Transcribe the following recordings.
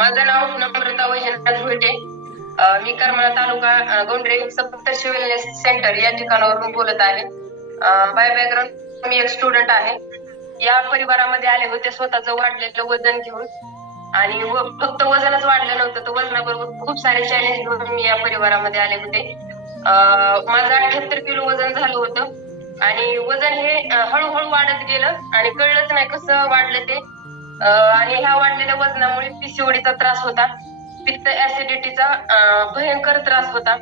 माझं नाव नम्रता वैजनाथ भुईटे. मी करमाळा तालुका गोंडरे सप्तर्षी wellness centre या ठिकाणावरून बोलत आहे. बाय बॅकग्राऊंड मी एक स्टुडंट आहे. या परिवारामध्ये आले होते स्वतःचं वाढलेलं वजन घेऊन, आणि फक्त वजनच वाढलं नव्हतं, तर वजनाबरोबर खूप सारे चॅलेंज घेऊन मी या परिवारामध्ये आले होते. माझं 78 किलो वजन झालं होतं, आणि वजन हे हळूहळू वाढत गेलं आणि कळलंच नाही कसं वाढलं ते. आणि ह्या वाढलेल्या वजनामुळे पीसीओडीचा त्रास होता, पित्त ऍसिडिटीचा भयंकर त्रास होता.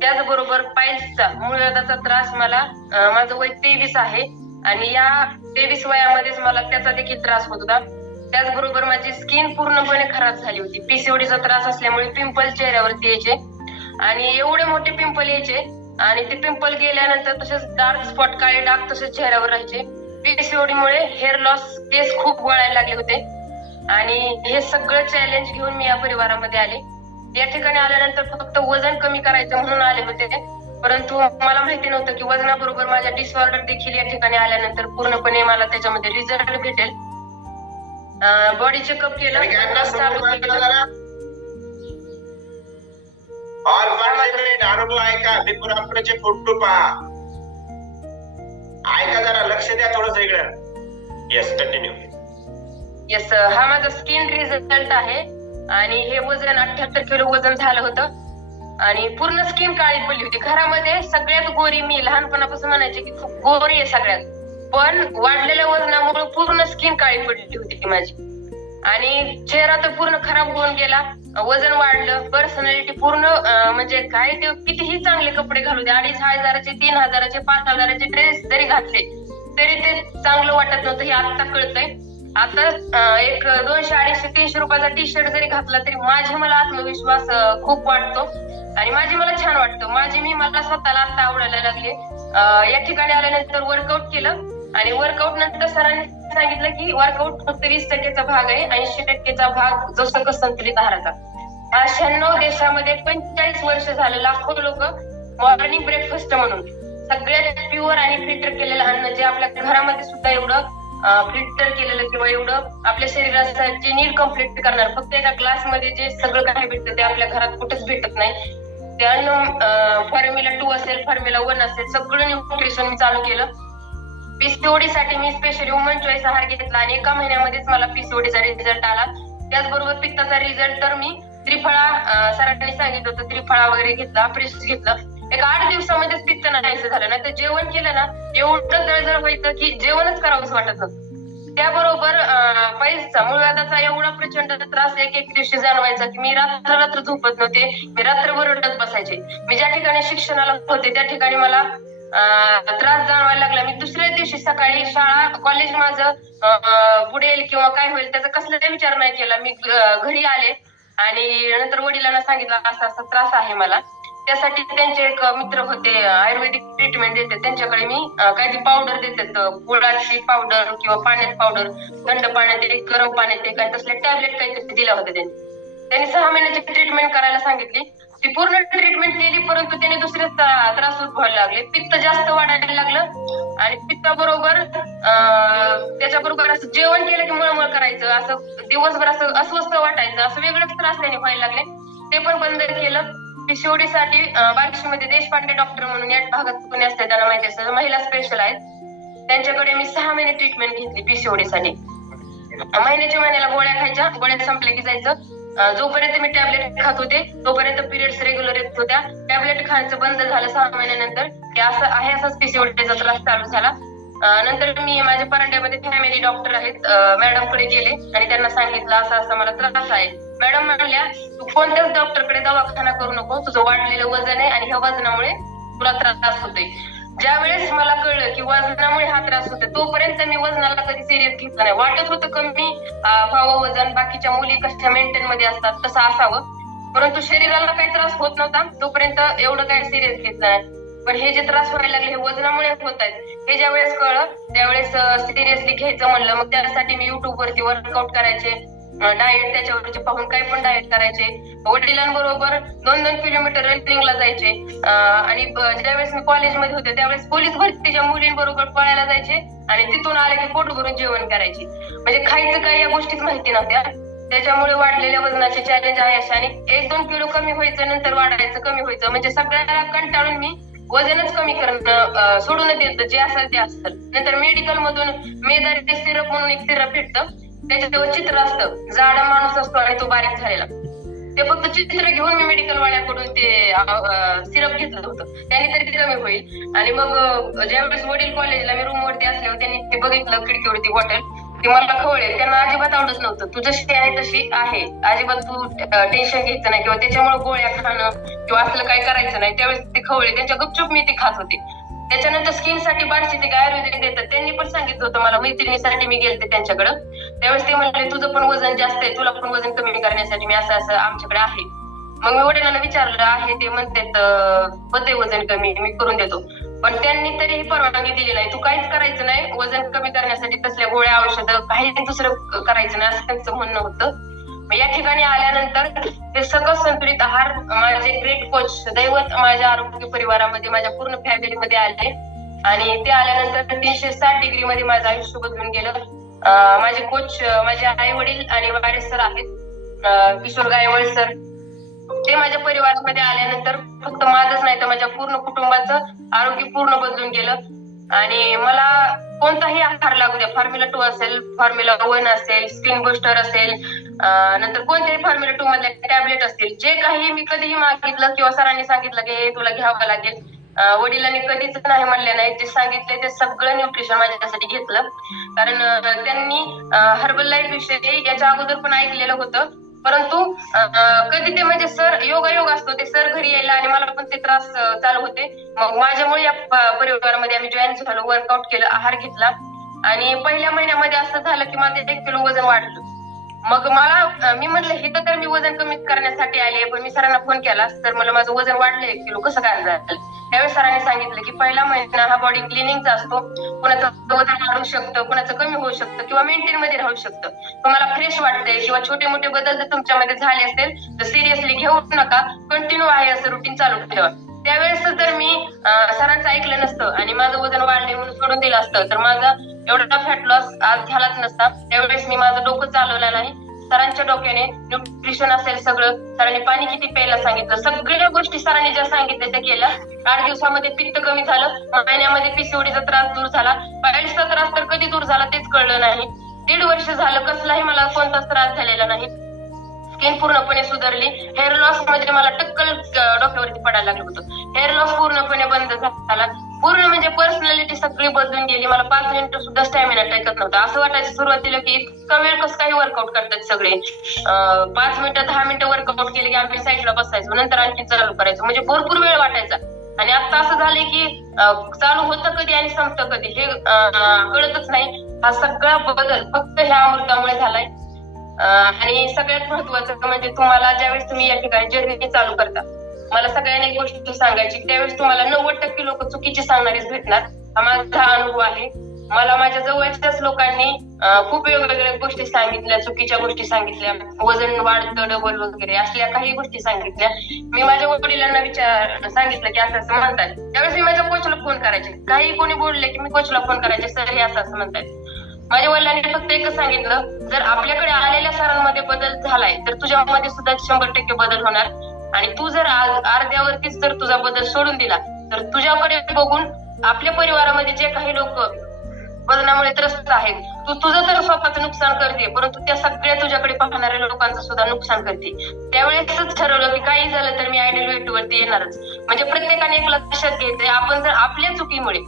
त्याचबरोबर पायल्सचा मूळव्याधाचा त्रास मला, माझं वय 23 आहे, आणि या 23 वयामध्येच मला त्याचा देखील त्रास होत होता. त्याचबरोबर माझी स्किन पूर्णपणे खराब झाली होती. पीसीओडीचा त्रास असल्यामुळे पिंपल चेहऱ्यावरती यायचे, आणि एवढे मोठे पिंपल यायचे, आणि ते पिंपल गेल्यानंतर तसेच डार्क स्पॉट, काळे डाग तसेच चेहऱ्यावर राहायचे. पीसीओडी मुळे हेअर लॉस, केस खूप गळायला लागले होते, आणि हे सगळं चॅलेंज घेऊन मी या परिवारामध्ये आले. या ठिकाणी आल्यानंतर फक्त वजन कमी करायचं म्हणून आले होते, परंतु मला माहिती नव्हतं की वजनाबरोबर माझ्या डिसऑर्डर देखील या ठिकाणी आल्यानंतर पूर्णपणे मला त्याच्यामध्ये रिझल्ट भेटेल. बॉडी चेकअप केलं, अनुभव ऐका, बिफोर आफ्टरचे फोटो पहा, ऐका जरा, लक्ष द्या थोडंसं इकडं. Yes, continue. येस, हा माझा स्किन रिझल्ट आहे, आणि हे वजन 78 किलो वजन झालं होतं, आणि पूर्ण स्किन काळी पडली होती. घरामध्ये सगळ्यात गोरी मी, लहानपणापासून म्हणायचे की खूप गोरी आहे सगळ्यात, पण वाढलेल्या वजनामुळे पूर्ण स्किन काळी पडली होती ती माझी, आणि चेहरा तर पूर्ण खराब होऊन गेला. वजन वाढलं, पर्सनॅलिटी पूर्ण म्हणजे काय, ते कितीही चांगले कपडे घालू दे, 2,500, 3,000, 5,000 ड्रेस जरी घातले तरी ते चांगलं वाटत नव्हतं. हे आता कळतंय. आता एक 200, 250, 300 रुपयाचा टी शर्ट जरी घातला तरी मला आत्मविश्वास खूप वाटतो, आणि मला छान वाटतं. मला स्वतःला आता आवडायला लागले. या ठिकाणी आल्यानंतर वर्कआउट केलं, आणि वर्कआउट नंतर सरांनी सांगितलं की वर्कआउट फक्त 20% भाग आहे, 80% भाग जो सकस संतुलित आहाराचा. 96 देशामध्ये 45 वर्ष झालं लाखो लोक मॉर्निंग ब्रेकफास्ट म्हणून सगळ्यात प्युअर आणि फिल्टर केलेलं अन्न, जे आपल्या घरामध्ये सुद्धा एवढं फिल्टर केलेलं किंवा एवढं आपल्या शरीराची नीड कम्प्लीट करणार, फक्त एका ग्लासमध्ये जे सगळं काही भेटतं ते आपल्या घरात कुठेच भेटत नाही. ते अन्न फॉर्म्युला 2 असेल, फॉर्म्युला 1 असेल, सगळं न्यूट्रिशन मी चालू केलं. पीसीओडी साठी मी स्पेशली वुमन चॉईस आहार घेतला, आणि एका महिन्यामध्येच मला पीसीओडीचा रिझल्ट आला. त्याचबरोबर पित्ताचा रिझल्ट तर मी त्रिफळा, सरांनी सांगितलं होतं, त्रिफळा वगैरे घेतला, प्रेस घेतलं. एक 8 दिवसामध्येच पित्त नाहीसं झालं. नाही तर जेवण केलं ना, एवढं जळजळ व्हायचं की जेवणच करावंच वाटत नव्हतं. त्याबरोबर पायल्सचा, मूळव्याधाचा एवढा प्रचंड त्रास एक दिवशी जाणवायचा की मी रात्र झोपत नव्हते, मी रात्रभर रडत बसायचे. मी ज्या ठिकाणी शिक्षणाला होते त्या ठिकाणी मला त्रास जाणवायला लागला. मी दुसऱ्या दिवशी सकाळी शाळा, कॉलेज माझं बुडेल किंवा काय होईल त्याचा कसलाही विचार नाही केला. मी घरी आले, आणि नंतर वडिलांना सांगितलं असा असा त्रास आहे मला. त्यासाठी त्यांचे एक मित्र होते, आयुर्वेदिक ट्रीटमेंट देतात, त्यांच्याकडे मी काही पावडर देतात, गुळाची पावडर किंवा पाण्यात पावडर, थंड पाण्यात एक, गरम पाण्यात एक, तसल्या टॅबलेट काहीतरी दिल्या होत्या त्यांनी 6 महिन्याची ट्रीटमेंट करायला सांगितली. ती पूर्ण ट्रीटमेंट केली, परंतु त्याने दुसरे त्रास व्हायला लागले. पित्त जास्त वाढायला लागलं, आणि पित्ताबरोबर त्याच्याबरोबर असं जेवण केलं की मळमळ करायचं, असं दिवसभर असं अस्वस्थ वाटायचं, असं वेगळंच त्रास त्याने व्हायला लागले. ते पण बंद केलं. पीसीओडी साठी बार्शीमध्ये देशपांडे डॉक्टर म्हणून या भागात कोणी असते त्यांना माहिती असतं, महिला स्पेशल आहेत, त्यांच्याकडे मी 6 महिने ट्रीटमेंट घेतली पीसीओडी साठी. महिन्याला गोळ्या खायच्या, गोळ्या संपल्या की जायचं. जोपर्यंत मी टॅबलेट खात होते तोपर्यंत पिरियड्स रेग्युलर येत होत्या. टॅबलेट खायचं बंद झालं 6 महिन्यानंतर, की असं आहे, असाच पीसीओडीचा त्रास चालू झाला. नंतर मी माझ्या परांड्यामध्ये फॅमिली डॉक्टर आहेत, मॅडम कडे गेले, आणि त्यांना सांगितलं असं असं मला त्रास आहे. मॅडम म्हणल्या, तू कोणत्याच डॉक्टरकडे दवाखाना करू नको, तुझं वाढलेलं वजन आहे, आणि ह्या वजनामुळे तुला त्रास होतोय. ज्या वेळेस मला कळलं की वजनामुळे हा त्रास होतोय, तोपर्यंत मी वजनाला कधी सिरियस घेतलं नाही. वाटत होतं कमी व्हावं वजन, बाकीच्या मुली कशा मेंटेन मध्ये असतात तसं असावं, परंतु शरीराला काही त्रास होत नव्हता, तोपर्यंत एवढं काही सिरियस घेतलं नाही. पण हे जे त्रास व्हायला लागले हे वजनामुळे होत आहेत, हे ज्या वेळेस कळलं त्यावेळेस सिरियसली घ्यायचं म्हणलं. मग त्यासाठी मी युट्यूब वरती वर्कआउट करायचे, डाएट त्याच्यावरचे पाहून काही पण डाएट करायचे. वडिलांबरोबर 2-2 किलोमीटर रनिंगला जायचे, आणि ज्यावेळेस मी कॉलेजमध्ये होते त्यावेळेस पोलीस भरतीच्या मुलींबरोबर पळायला जायचे, आणि तिथून आले की पोट भरून जेवण करायचे. म्हणजे खायचं काही या गोष्टीच माहिती नव्हत्या. त्याच्यामुळे वाढलेल्या वजनाचे चॅलेंज आहे असे. आणि 1-2 किलो कमी व्हायचं, नंतर वाढायचं, कमी व्हायचं, म्हणजे सगळ्याला कंटाळून मी वजनच कमी करणं सोडून देत, जे असेल ते असेल. नंतर मेडिकल मधून मेदारी सिरप म्हणून एक सिरप भेटतं, त्याच्यावर चित्र असतं, जाडा माणूस असतो आणि तो बारीक झालेला. ते फक्त चित्र घेऊन मी मेडिकल वाल्याकडून ते सिरप घेतलं होतं, त्याने तरी ते कमी होईल. आणि मग ज्यावेळेस वडील कॉलेजला, मी रूम वरती असल्यावर त्यांनी ते बघितलं खिडकीवरती बॉटल, ते मला खवळे. त्यांना अजिबात आवडत नव्हतं. तू जशी आहे तशी आहे, अजिबात तू टेन्शन घ्यायचं नाही किंवा त्याच्यामुळे गोळ्या खाणं किंवा असलं काही करायचं नाही. त्यावेळेस ते खवळे, त्यांच्या गुपचूप मी ते खात होते. त्याच्यानंतर स्किन साठी बारशी ते आयुर्वेदिक देतात, त्यांनी पण सांगितलं होतं मला. मैत्रिणीसाठी मी गेलते त्यांच्याकडं, त्यावेळेस ते म्हणले तुझं पण वजन जास्त आहे, तुला पण वजन कमी करण्यासाठी मी असं असं आमच्याकडे आहे. मग मी वडिलांना विचारलं, आहे ते म्हणतात होते वजन कमी, मी करून देतो. पण त्यांनी तरीही परवानगी दिली नाही. तू काहीच करायचं नाही वजन कमी करण्यासाठी, तसल्या गोळ्या औषधं काही दुसरं करायचं नाही, असं त्यांचं म्हणणं होतं. या ठिकाणी आल्यानंतर हे सगळं संतुलित आहार, माझे ग्रेट कोच दैवत माझ्या आरोग्य परिवारामध्ये, माझ्या पूर्ण फॅमिलीमध्ये आले. आणि ते आल्यानंतर 360 डिग्री मध्ये माझं आयुष्य बदलून गेलं. माझे कोच माझे आई वडील आणि वारे सर आहेत, किशोर गायवळ सर. ते माझ्या परिवारामध्ये आल्यानंतर फक्त माझंच नाही तर माझ्या पूर्ण कुटुंबाचं आरोग्य पूर्ण बदलून गेलं. आणि मला कोणताही आहार लागू द्या, फॉर्म्युला 2 असेल, फॉर्म्युला 1 असेल, स्किन बुस्टर असेल, नंतर कोणत्याही फॉर्म्युला 2 मधले टॅबलेट असतील, जे काही मी कधीही मागितलं किंवा सरांनी सांगितलं की हे तुला घ्यावं लागेल, वडिलांनी कधीच नाही म्हणले नाही. जे सांगितले ते सगळं न्यूट्रिशन माझ्यासाठी घेतलं. कारण त्यांनी हर्बल लाईफ विषयी याच्या अगोदर पण ऐकलेलं होतं, परंतु कधी ते म्हणजे सर योगायोग असतो, ते सर घरी यायला आणि मला पण ते त्रास चालू होते. मग माझ्यामुळे या परिवारामध्ये आम्ही जॉईन झालो, वर्कआउट केलं, आहार घेतला. आणि पहिल्या महिन्यामध्ये असं झालं की माझं 1 किलो वजन वाढलं. मग मला मी म्हटलं हे तर मी वजन कमी करण्यासाठी आले, पण मी सरांना फोन केला, तर मला माझं वजन वाढलं 1 किलो, कसं काय झालं. त्यावेळेस सरांनी सांगितलं की पहिला महिना हा बॉडी क्लिनिंगचा असतो, कुणाचं वजन वाढू शकतं, कुणाचं कमी होऊ शकतं किंवा मेंटेन मध्ये राहू शकतं. तुम्हाला फ्रेश वाटतंय किंवा छोटे मोठे बदल जर तुमच्यामध्ये झाले असेल तर सिरियसली घेऊ नका, कंटिन्यू आहे असं रुटीन चालू ठेवा. त्यावेळेस जर मी सरांचं ऐकलं नसतं आणि माझं वजन वाढले म्हणून सोडून दिलं असतं तर माझा एवढा फॅट लॉस आज झालाच नसता. त्यावेळेस मी माझं डोकं चालवलं नाही. सरांच्या डोक्याने न्यूट्रिशन असेल सगळं, सरांनी पाणी किती प्यायला सांगितलं, सगळ्या गोष्टी सरांनी ज्या सांगितल्या त्या केल्या. 8 दिवसामध्ये पित्त कमी झालं, महिन्यामध्ये पीसीओडीचा त्रास दूर झाला, पायल्सचा त्रास तर कधी दूर झाला तेच कळलं नाही. 1.5 वर्ष झालं कसलाही मला कोणताच त्रास झालेला नाही. स्किन पूर्णपणे सुधारली. हेअर लॉस मध्ये मला टक्कल डोक्यावरती पडायला लागलं होतं. हेअर लॉस पूर्णपणे बंद झाला. पूर्ण म्हणजे पर्सनॅलिटी सगळी बदलून गेली. मला 5 मिनिटं सुद्धा स्टॅमिना टेकत नव्हता. असं वाटायचं सुरुवातीला की इतका वेळ कसं काही वर्कआउट करतात सगळे. 5 मिनिटं 10 मिनिटं वर्कआउट केले की आम्ही साईडला बसायचो, नंतर आणखी चालू करायचो, म्हणजे भरपूर वेळ वाटायचा. आणि आता असं झालंय की चालू होतं कधी आणि संपतं कधी हे कळतच नाही. हा सगळा बदल फक्त ह्या अमृतामुळे झालाय. आणि सगळ्यात महत्वाचं म्हणजे तुम्हाला ज्यावेळेस तुम्ही या ठिकाणी जर्नी चालू करता, मला सगळ्यांना एक गोष्ट सांगायची, त्यावेळेस तुम्हाला 90% लोक चुकीचे सांगणारेच भेटणार. हा माझा अनुभव आहे. मला माझ्या जवळच्याच लोकांनी खूप वेगवेगळ्या गोष्टी सांगितल्या, चुकीच्या गोष्टी सांगितल्या, वजन वाढतं डबल वगैरे असल्या काही गोष्टी सांगितल्या. मी माझ्या वडिलांना सांगितलं की असं असं म्हणतात. त्यावेळेस मी माझ्या कोचला फोन करायचे, काही कोणी बोलले की मी कोचला फोन करायचे, सर हे असं असं म्हणतात. माझ्या वडिलांनी फक्त एकच सांगितलं, जर आपल्याकडे आलेल्या सरांमध्ये बदल झालाय तर तुझ्यामध्ये सुद्धा 100% बदल होणार. आणि तू जर अर्ध्यावरतीच जर तुझा बदल सोडून दिला तर तुझ्याकडे बघून आपल्या परिवारामध्ये जे काही लोक वजनामुळे त्रस्त आहेत, तू तुझं तर स्वतःचं नुकसान करते, परंतु त्या सगळ्या तुझ्याकडे पाहणाऱ्या लोकांचं सुद्धा नुकसान करते. त्यावेळेसच ठरवलं की काही झालं तर मी आयडियल वेट वरती येणारच. म्हणजे प्रत्येकाने एक लक्षात घ्यायचंय, आपण जर आपल्या चुकीमुळे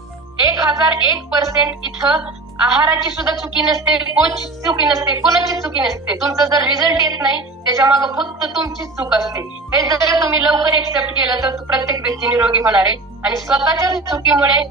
1001% इथं आहाराची सुद्धा चुकी नसते, कोचची चुकी नसते, कोणाची चुकी नसते. तुमचा जर रिझल्ट येत नाही त्याच्या मागे फक्त तुमचीच चूक असते. हे जर तुम्ही लवकर एक्सेप्ट केलं तर प्रत्येक व्यक्ती निरोगी होणार आहे. आणि स्वतःच्या चुकीमुळे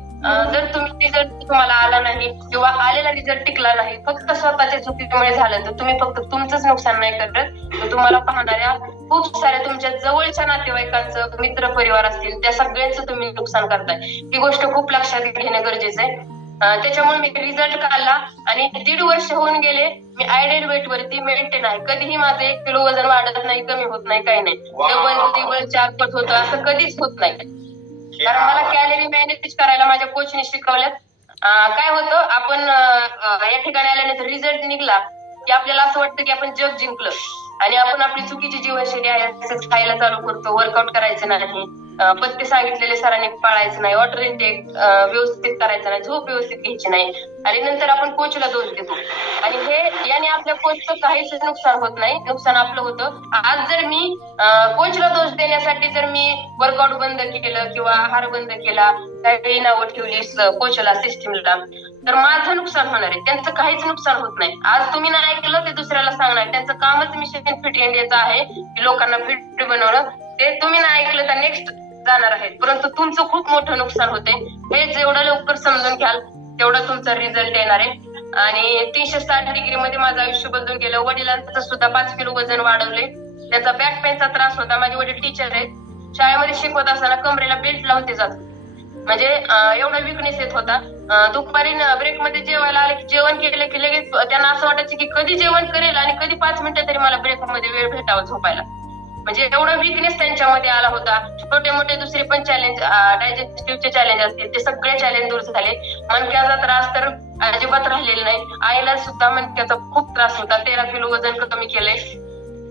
जर रिझल्ट तुम्हाला आला नाही किंवा आलेला रिझल्ट टिकला नाही, फक्त स्वतःच्या चुकीमुळे झालं तर तुम्ही फक्त तुमचंच नुकसान नाही करत, तर तुम्हाला पाहणाऱ्या खूप साऱ्या तुमच्या जवळच्या नातेवाईकांचं, मित्र परिवार असतील त्या सगळ्यांचं तुम्ही नुकसान करताय. ही गोष्ट खूप लक्षात घेणं गरजेचं आहे. त्याच्यामुळे मी रिझल्ट काढला आणि 1.5 वर्ष होऊन गेले. मी आयडियल वेट वरती मेंटेन आहे. कधीही माझं 1 किलो वजन वाढत नाही, कमी होत नाही, काही नाही. डबल ट्रिबल 4 पट होतं असं कधीच होत नाही. कारण मला कॅलरी मॅनेज करायला माझ्या कोचने शिकवलं. काय होतं, आपण या ठिकाणी आल्यानंतर रिझल्ट निघला की आपल्याला असं वाटतं की आपण जग जिंकलं आणि आपण आपली चुकीची जीवनशैली आहे असंच खायला चालू करतो, वर्कआउट करायचं नाही, पथ्य सांगितलेले सरांनी पाळायचं नाही, वॉटर इनटेक व्यवस्थित करायचं नाही, झोप व्यवस्थित घ्यायची नाही आणि नंतर आपण कोचला दोष देतो. आणि हे याने आपल्या कोचचं काहीच नुकसान होत नाही, नुकसान आपलं होतं. आज जर मी कोचला दोष देण्यासाठी जर मी वर्कआउट बंद केलं किंवा आहार बंद केला, काही नावं ठेवली कोचला, सिस्टीमला, तर माझं नुकसान होणार आहे, त्यांचं काहीच नुकसान होत नाही. आज तुम्ही नाही ऐकलं ते दुसऱ्याला सांगणार, त्यांचं कामच मिशन फिट इंडियाचं आहे की लोकांना फिट बनवणं. ते तुम्ही नाही ऐकलं तर नेक्स्ट जाणार आहेत, परंतु तुमचं खूप मोठं नुकसान होतंय. हे जेवढं लवकर समजून घ्याल तेवढा तुमचा रिझल्ट येणार आहे. आणि 360 डिग्री मध्ये माझं आयुष्य बदलून गेलं. वडिलांचं सुद्धा 5 किलो वजन वाढवले. त्याचा बॅक पेनचा त्रास होता. माझे वडील टीचर आहेत. शाळेमध्ये शिकवत असताना कमरेला बेल्ट लावून ते जात, म्हणजे एवढा विकनेस येत होता. दुपारी ब्रेक मध्ये जेवायला आले की जेवण केलं की लगेच त्यांना असं वाटायचं की कधी जेवण करेल आणि कधी 5 मिनिटं तरी मला ब्रेक मध्ये वेळ भेटावा झोपायला. म्हणजे एवढा विकनेस त्यांच्यामध्ये आला होता. छोटे मोठे दुसरे पण चॅलेंज, डायजेस्टिव्हचे चॅलेंज असतील, ते सगळे चॅलेंज दूर झाले. मणक्याचा त्रास तर अजिबात राहिलेला नाही. आईला सुद्धा मणक्याचा खूप त्रास होता. 13 किलो वजन कमी केलंय.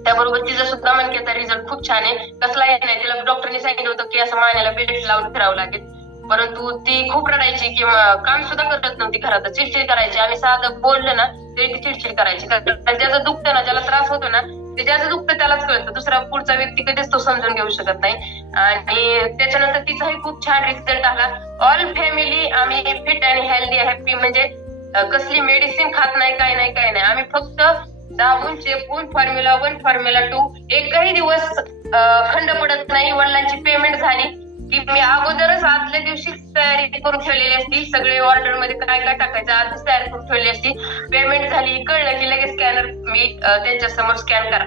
त्याबरोबर तिचा सुद्धा मणक्याचा रिझल्ट खूप छान आहे. कसलाही नाही. तिला डॉक्टरने सांगितलं होतं की असं मानेला बेल्ट लावून फिरावं लागेल, परंतु ती खूप रडायची किंवा काम सुद्धा करत नव्हती घरात, चिडचिड करायची. आम्ही साधं बोललं ना तरी ती चिडचिड करायची. कारण ज्याचं दुखतं ना, ज्याला त्रास होतो ना, ते ज्याचं दुखतं त्यालाच कळतं. दुसरा पुढचा व्यक्ती कधीच तो समजून घेऊ शकत नाही. आणि त्याच्यानंतर तिचाही खूप छान रिझल्ट आला. ऑल फॅमिली आम्ही फिट आणि हेल्दी हॅपी, म्हणजे कसली मेडिसिन खात नाही, काय नाही काय नाही. आम्ही फक्त दाबून चेपून फॉर्म्युला 1 फॉर्म्युला 2, एकही दिवस खंड पडत नाही. वडिलांची पेमेंट झाली की मी अगोदरच आदल्या दिवशी तयारी करून ठेवलेली असती. सगळे ऑर्डर मध्ये काय काय टाकायचं आधीच तयारी करून ठेवलेली असती. पेमेंट झाली कळलं की लगेच स्कॅनर मी त्यांच्या समोर स्कॅन करा.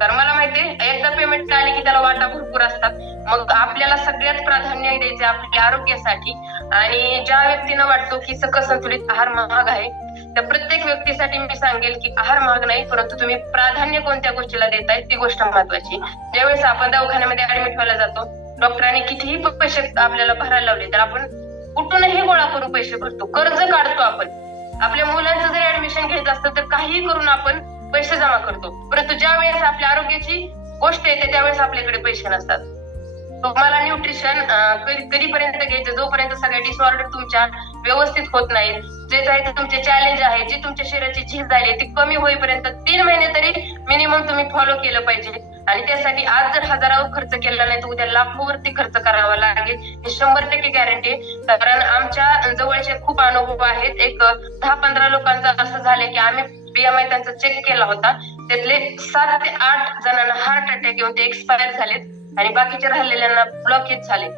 तर मला माहितीये एकदा पेमेंट आली की त्याला वाटा भरपूर असतात. मग आपल्याला सगळ्यात प्राधान्य द्यायचे आपल्या आरोग्यासाठी. आणि ज्या व्यक्तीनं वाटतो की सकस संतुलित आहार महाग आहे, त्या प्रत्येक व्यक्तीसाठी मी सांगेल की आहार महाग नाही, परंतु तुम्ही प्राधान्य कोणत्या गोष्टीला देताय ती गोष्ट महत्वाची. ज्यावेळेस आपण दवाखान्यामध्ये ऍडमिट व्हायला जातो, डॉक्टरांनी कितीही पैसे आपल्याला भरायला लावले तर आपण कुठूनही गोळा करून पैसे भरतो, कर्ज काढतो. आपण आपल्या मुलांचं जर ऍडमिशन घ्यायचं असतं तर काहीही करून आपण पैसे जमा करतो, परंतु ज्या वेळेस आपल्या आरोग्याची गोष्ट येते त्यावेळेस आपल्याकडे पैसे नसतात. तुम्हाला न्यूट्रिशन कधीपर्यंत घ्यायचं, जोपर्यंत सगळ्या डिसऑर्डर तुमच्या व्यवस्थित होत नाहीत, जे काही तुमचे चॅलेंज आहे, जी तुमच्या शरीराची झीज झाली ती कमी होईपर्यंत 3 महिने तरी मिनिमम तुम्ही फॉलो केलं पाहिजे. आणि त्यासाठी आज जर हजारावर खर्च केला नाही तर उद्या लाखोवरती खर्च करावा लागेल, हे 100% गॅरंटी आहे. कारण आमच्या जवळचे खूप अनुभव आहेत. एक 10-15 लोकांचं असं झालंय की आम्ही BMI त्यांचा चेक केला होता, त्यातले 7 ते 8 जणांना हार्ट अटॅक येऊन ते एक्सपायर झालेत आणि बाकीच्या राहिलेल्यांना ब्लॉकेज झाले.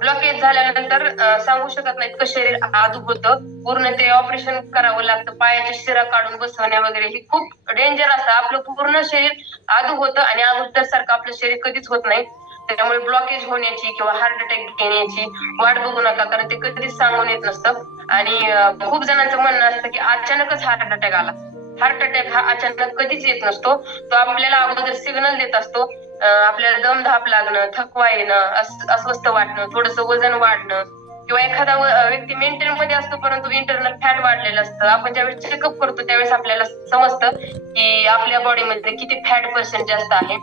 ब्लॉकेज झाल्यानंतर सांगू शकत नाहीत का शरीर आदूक होतं, पूर्ण ते ऑपरेशन करावं लागतं, पायाच्या शिरा काढून बसवण्या वगैरे, हे खूप डेंजर असतं. आपलं पूर्ण शरीर आदूक होतं आणि अगोदर सारखं आपलं शरीर कधीच होत नाही. त्यामुळे ब्लॉकेज होण्याची किंवा हार्ट अटॅक येण्याची वाट बघू नका, कारण ते कधीच सांगून येत नसतं. आणि खूप जणांचं म्हणणं असतं की अचानकच हार्ट अटॅक आला. हार्ट अटॅक हा अचानक कधीच येत नसतो. तो आपल्याला अगोदर सिग्नल देत असतो. आपल्याला दमधाप लागणं, थकवा येणं, अस्वस्थ वाटणं, थोडंसं वजन वाढणं, किंवा एखादा व्यक्ती मेंटेन मध्ये असतो परंतु इंटरनल फॅट वाढलेलं असतं. आपण ज्यावेळेस चेकअप करतो त्यावेळेस आपल्याला समजतं की आपल्या बॉडीमध्ये किती फॅट पर्सेंट जास्त आहे.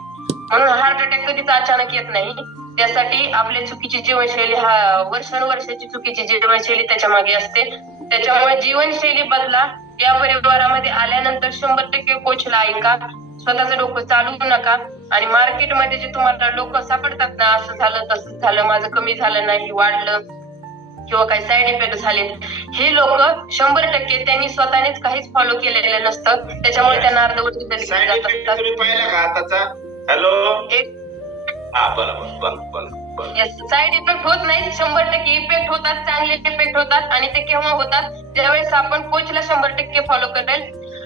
म्हणून हार्ट अटॅक कधीच अचानक येत नाही. त्यासाठी आपली चुकीची जीवनशैली, हा वर्षानुवर्षाची चुकीची जीवनशैली त्याच्या मागे असते. त्याच्यामुळे जीवनशैली बदला. या परिवारामध्ये आल्यानंतर 100% कोचला ऐका, स्वतःचं डोकं चालवू नका. आणि मार्केटमध्ये जे तुम्हाला लोक सापडतात ना, असं झालं तसं झालं, माझं कमी झालं नाही, वाढलं, किंवा काही साईड इफेक्ट झाले, हे लोक 100% त्यांनी स्वतःनेच काहीच फॉलो केलेलं नसतं. त्याच्यामुळे त्यांना अर्धवट साईड इफेक्ट तुम्ही पाहिला का आताचा? हॅलो, हा बरोबर. साईड इफेक्ट होत नाही, 100% इफेक्ट होतात, चांगले इफेक्ट होतात. आणि ते केव्हा होतात? ज्यावेळेस आपण कोचला 100% फॉलो करेल.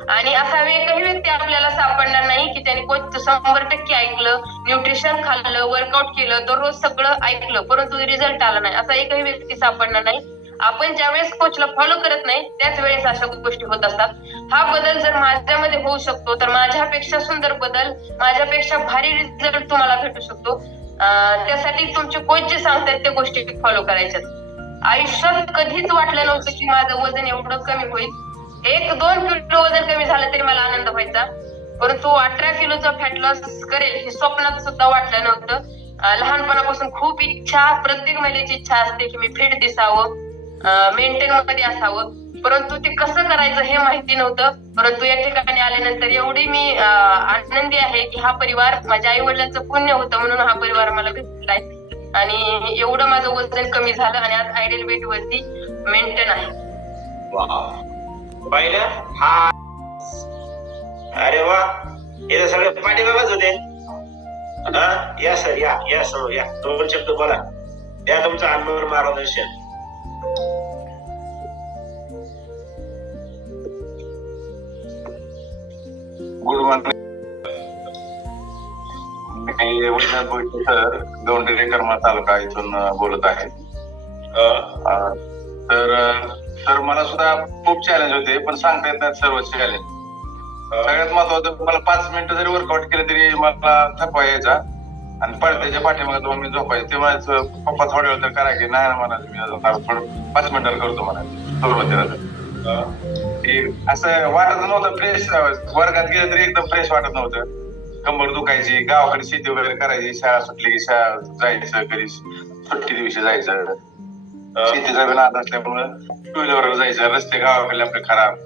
आणि असा एकही व्यक्ती आपल्याला सापडणार नाही की त्यांनी कोचचं 100% ऐकलं, न्यूट्रिशन खाल्लं, वर्कआउट केलं, दररोज सगळं ऐकलं परंतु रिझल्ट आला नाही, असा एकही व्यक्ती सापडणार नाही. आपण ज्यावेळेस कोचला फॉलो करत नाही त्याच वेळेस अशा गोष्टी होत असतात. हा बदल जर माझ्यामध्ये होऊ शकतो तर माझ्यापेक्षा सुंदर बदल, माझ्यापेक्षा भारी रिझल्ट तुम्हाला भेटू शकतो. त्यासाठी तुमचे कोच जे सांगतात त्या गोष्टी फॉलो करायच्यात. आयुष्यात कधीच वाटलं नव्हतं की माझं वजन एवढं कमी होईल. 1-2 किलो वजन कमी झालं तरी मला आनंद व्हायचा, परंतु 18 किलोचा फॅट लॉस करेल हे स्वप्नात सुद्धा वाटलं नव्हतं. लहानपणापासून खूप इच्छा, प्रत्येक महिलेची इच्छा असते की मी फिट दिसावं, मेंटेन मध्ये असावं, परंतु ते कसं करायचं हे माहिती नव्हतं. परंतु या ठिकाणी आल्यानंतर एवढी मी आनंदी आहे की हा परिवार माझ्या आई वडिलांचं पुण्य होतं म्हणून हा परिवार मला भेटलाय आणि एवढं माझं वजन कमी झालं आणि आज आयडियल वेट वरती मेंटेन आहे. पाहिलं हा, अरे वा, हे तर सगळे पाठीमागच होते. या सर, या समोर या, 2 शब्द बोला, द्या तुमचं अनुभव मार्गदर्शन. Good morning. मी वैजनाथ भोईटे सर, गौंडे कर्मा तालुका इथून बोलत आहे. तर मला सुद्धा खूप चॅलेंज होते, पण सांगता येत नाही सर्व चॅलेंज. सगळ्यात महत्वाचं, मला 5 मिनिटं जरी वर्कआउट केलं तरी मला थकवा यायचा आणि पडद्याच्या पाठीमागे जाऊन मी झोपायचं. ते म्हणायचं पप्पा थोड्या वेळ तर करा की, नाही म्हणायचं मी थोडं 5 मिनिटाला करतो म्हणायचं सुरुवातीला. असं वाटत नव्हतं फ्रेश, वर्गात गेलं तरी एकदम फ्रेश वाटत नव्हतं. कंबर दुखायची, गावाकडे शेती वगैरे करायची, शाळा सुटली की शाळा जायचं, कधी सुट्टी दिवशी जायचं. शेतीचा बी नाद असल्यामुळं टू व्हीलरवर जायचं, रस्ते गावाकडे आपले खराब.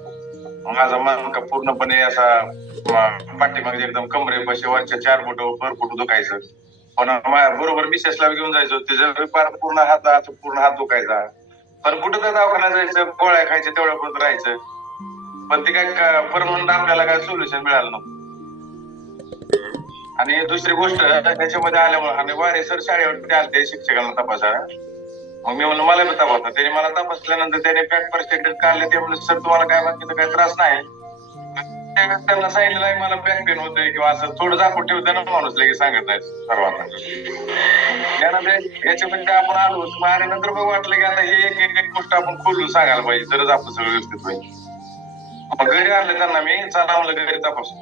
माझा मनका पूर्णपणे असा पाठीमागे एकदम कमरेपाशी वरच्या 4 बोट भरपूर दुखायचं. पण बरोबर मिसेसला घेऊन जायचो, त्याच्या पूर्ण हात दुखायचा. पण कुठं तर दवाखान्यात जायचं, गोळ्या खायच्या, तेवढ्या पुरत राहायचं. पण ते काय परमनंट आपल्याला काय सोल्युशन मिळालं नव्हतं. आणि दुसरी गोष्ट त्याच्यामध्ये आल्यामुळे, आणि वारे सर शाळेवर आलते शिक्षकांना तपासायला. मग मी म्हणलं मला बी तपासा. त्याने मला तपासल्यानंतर त्याने फॅट पर्सेंटेज काढले. ते म्हणलं सर तुम्हाला काय बाकीचा काही त्रास नाही. त्यांना सांगितलं नाही मला बॅक पेन होतोय किंवा असं थोडं झाकून ठेवतं ना माणूस, लगेच सांगत नाही सर्वांना. त्यानंतर याच्यामध्ये आपण आलो आणि नंतर मग वाटलं की आता हे एक गोष्ट आपण खोलून सांगायला पाहिजे, तरच आपलं सगळं व्यवस्थित होईल. मग घरी आणलं त्यांना मी, चला म्हणलं घरी तपासून.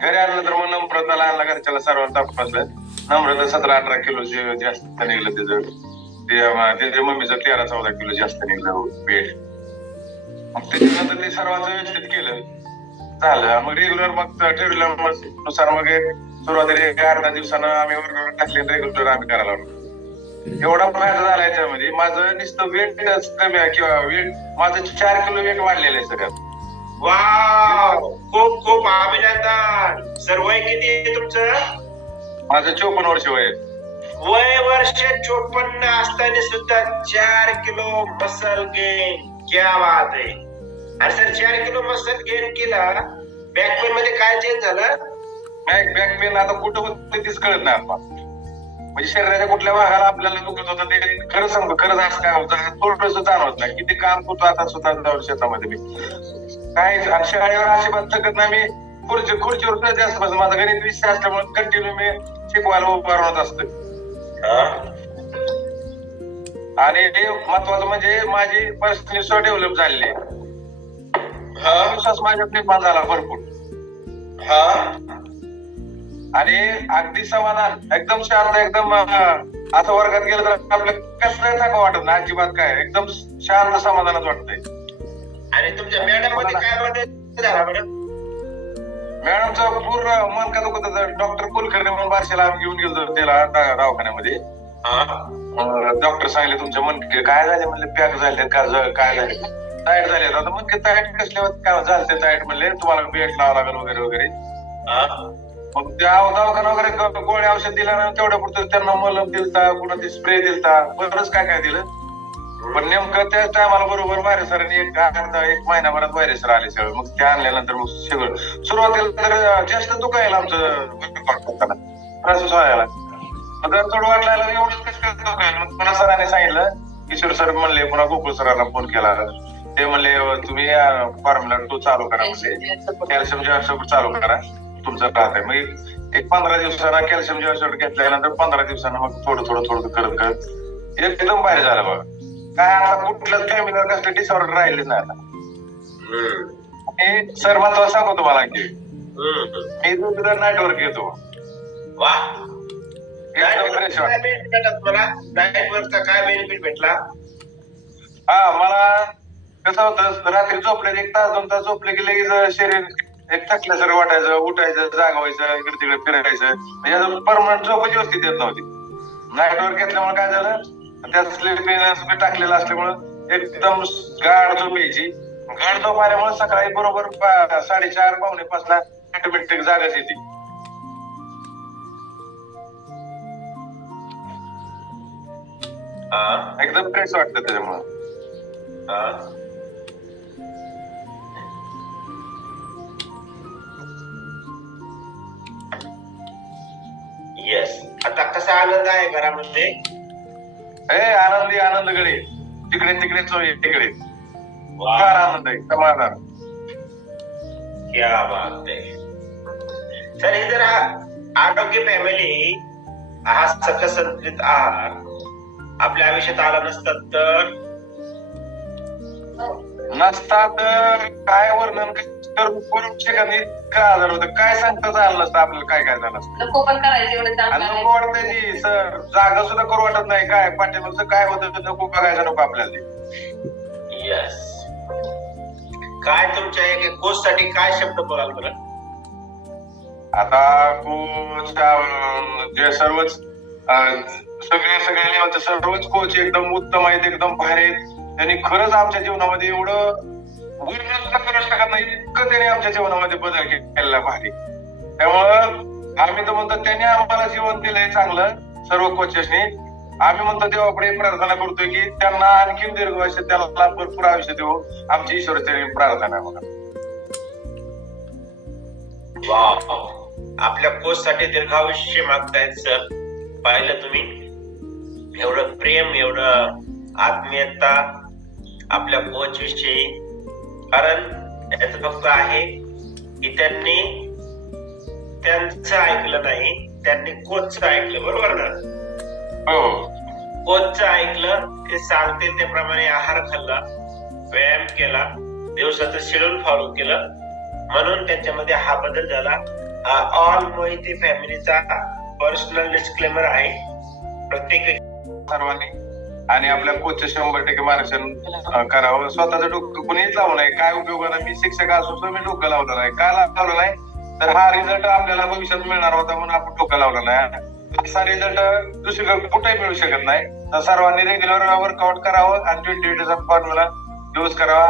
घरी आणलं तर मग नम्रताला आणला, घरच्याला सर्वांना तपासलं. नम्रता 17-18 किलो जास्त निघलं त्याचं. त्याच्या मम्मीचं 13-14 किलो जास्त निघलं वेट. मग त्याच्यानंतर ते सर्वांचं व्यवस्थित केलं, झालं. मग रेग्युलर मग ठरवल्यानुसार मग सुरुवातीला 1-2 दिवसानं आम्ही वर्कआउट टाकले, रेग्युलर आम्ही करायला लागलो. एवढा फायदा झाला याच्यामध्ये. माझं नुसतं वेट कमी आहे किंवा वेट माझं 4 किलो वेट वाढलेलं आहे सगळ्यात. वाव, खूप खूप अभिनंदन. सर वय किती आहे तुमचं? माझं 54 वर्ष वय आहे. वय वर्ष 54 असताना सुद्धा 4 किलो मसल गेन, क्या बात आहे. आणि सर 4 किलो मसल गेन केला, बॅक पेन मध्ये काय चेंज झालं? बॅक पेन आता कुठं होतं तेच कळत नाही आपला. म्हणजे शरीराच्या कुठल्या भागाला आपल्याला दुखत होतं ते खरं सांगतो, खरंच असं काय होतं थोडंसं जाणवत नाही. किती काम करतो आता स्वतः शेतामध्ये मी काय, शाळेवर अजिबात थकत नाही मी. खुर्चीवर जास्त बस, माझा गणित विषय असल्यामुळे कंटिन्यू मी शिकवायला उभारवत असतो. आणि महत्वाचं म्हणजे माझी पर्सनॅलिटी डेव्हलप झालेली, विश्वास माझ्यात निर्माण झाला भरपूर. आणि अगदी समाधान, एकदम शांत, एकदम असं वर्गात गेलं तर आपलं कसं थका वाटत नाही अजिबात, काय एकदम शांत समाधानच वाटतंय. आणि तुमच्या मॅडम मध्ये काय बदल झाला मॅडम? मॅडमचं पूर्ण मन का दुखत होतं. डॉक्टर कुलकर्णी म्हणून बारशेला आम्ही घेऊन गेलो त्याला दवाखान्यामध्ये. डॉक्टर सांगितले तुमच्या मनके काय झाले म्हणले, पॅक झाले काय झाले, टाईट झाले. आता मनके टाईट कसल्यावर काय झालं, टाईट म्हणले तुम्हाला बेल्ट लावावं लागेल वगैरे वगैरे. मग त्या दवाखाना वगैरे गोळ्या औषध दिला ना, तेवढ्या पुरतं त्यांना मलम दिलता, पुन्हा ते स्प्रे दिलता, बरंच काय काय दिलं. पण नेमकं त्या टायमाला बरोबर व्हायरस सरांनी एक महिनाभरात व्हायरस सर आले सगळं. मग ते आणल्यानंतर मग सगळं सुरुवातीला तर जास्त दुखायला आमचं प्रोसेस व्हायला. मग जर थोडं वाटलं एवढंच कसं दुखायला. मग पुन्हा सरांनी सांगितलं, किशोर सर म्हणले, पुन्हा गोकुळ सरांना फोन केला. ते म्हणले तुम्ही फॉर्म्युला 2 चालू करा, म्हणजे कॅल्शियम जॉर्सोट चालू करा, तुमचं राहत आहे. मग एक 15 दिवसांना कॅल्शियम जॉर्सोट घेतल्यानंतर 15 दिवसांना मग थोडं करत एकदम बाहेर झालं बघा. काय आता कुठल्याच फॅमिलीवर कसले डिसऑर्डर राहिले नाही आता. आणि सर महत्वाचं सांगतो तुम्हाला की मी रेग्युलर नाईट वर्क घेतो. वा, काय बेनिफिट मला नाईट वर्कचा काय बेनिफिट भेटला? मला कसं होतं रात्री झोपले 1 तास 2 तास झोपले की लगेच शरीर एक थकल्यासारखं वाटायचं, उठायचं, जागवायचं, इकडे तिकडे फिरायचं, म्हणजे परमनंट झोपच व्यवस्थित येत नव्हती. नाईटवर घेतल्यामुळे काय झालं, त्यात स्लीपिंग टाकलेलं असल्यामुळं एकदम गाढ झोप यायची. गाढ झोप आल्यामुळे सकाळी बरोबर 4:30 पावणे 5 ला ऑटोमॅटिक जागच येते. एकदम फ्रेश वाटतं त्याच्यामुळे. येस. आता कसा आनंद आहे घरामध्ये? आनंदी आनंदगडे, तिकडे तिकडे चोय तिकडे, फार आनंद आहे, समाधान. क्या बात आहे. सर हे जर आरोग्य फॅमिली हा सकस संतुलित आहार आपल्या आयुष्यात आला नसतात तर काय वर्णन करू शकत नाही. इतका आजार होतं, काय सांगताच आलं नसतं आपल्याला काय काय झालं असतं. नको पण करायचं एवढं चांगलं आहे. नको वाटतंय सर, जागा सुद्धा करू वाटत नाही. काय पाठीमागचं काय होतं नको बघायचं, नको आपल्याला ते. यस. काय तुमच्या एक कोच साठी काय शब्द बोलाल बरं? आता कोच जे सर्वच सगळ्या लेवलचे सर्वच कोच एकदम उत्तम आहेत, एकदम भारी आहेत. त्यांनी खरंच आमच्या जीवनामध्ये एवढं वर्णन सुद्धा करू शकत नाही इतकं त्यांनी आमच्या जीवनामध्ये बदल केलेला भारी. त्यामुळं आम्ही तर म्हणतो त्यांनी आम्हाला जीवन दिलंय चांगलं, सर्व कोचेसनी. आम्ही म्हणतो देवापुढे प्रार्थना करतोय की त्यांना आणखी दीर्घ आयुष्य, त्यांना भरपूर आयुष्य देऊ, आमची ईश्वराची प्रार्थना आहे बघा. वाव. आपल्या कोच साठी दीर्घायुष्य मागतायत सर. पाहिलं तुम्ही एवढं प्रेम, एवढं आत्मीयता आपल्या कोच विषयी. कारण याच फक्त आहे की त्यांनी त्यांचं ऐकलं नाही, त्यांनी कोचचं ऐकलं. बरोबर ना? हो. कोचचं ऐकलं, ते सांगते त्याप्रमाणे आहार खाल्ला, व्यायाम केला, दिवसाचं शेड्यूल फॉलो केलं, म्हणून त्यांच्यामध्ये हा बदल झाला. हा ऑल मोहिते फॅमिलीचा पर्सनल डिस्क्लेमर आहे. प्रत्येक सर्वांनी आणि आपल्या कोचचे 100% मार्गदर्शन करावं. स्वतःचं डोकं कुणीच लावलं नाही. काय उपयोग नाही. मी शिक्षक असून मी डोकं लावलं नाही. का लावलं नाही तर हा रिझल्ट आपल्याला भविष्यात मिळणार होता म्हणून आपण डोकं लावलं नाही. असा रिझल्ट दुसरीकडे कुठेही मिळू शकत नाही. तर सर्वांनी रेग्युलर वर्कआउट करावं आणि 20 डेज फॉर्म्युला यूज करावा.